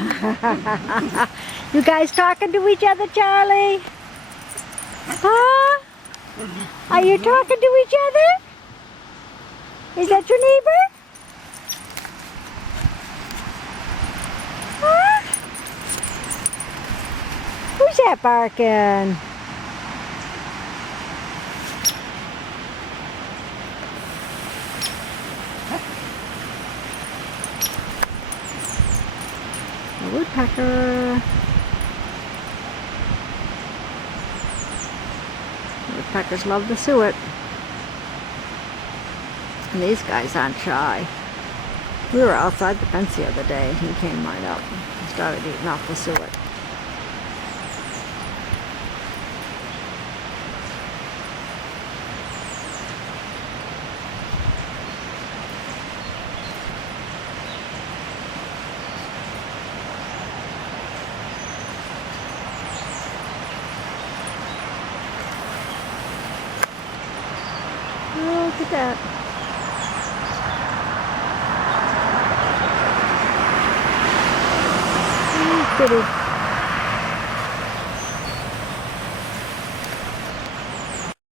You guys talking to each other, Charlie? Huh? Are you talking to each other? Is that your neighbor? Huh? Who's that barking? A woodpecker. Woodpeckers love the suet. And these guys aren't shy. We were outside the fence the other day and he came right up and started eating off the suet. Oh, look at that. Pretty.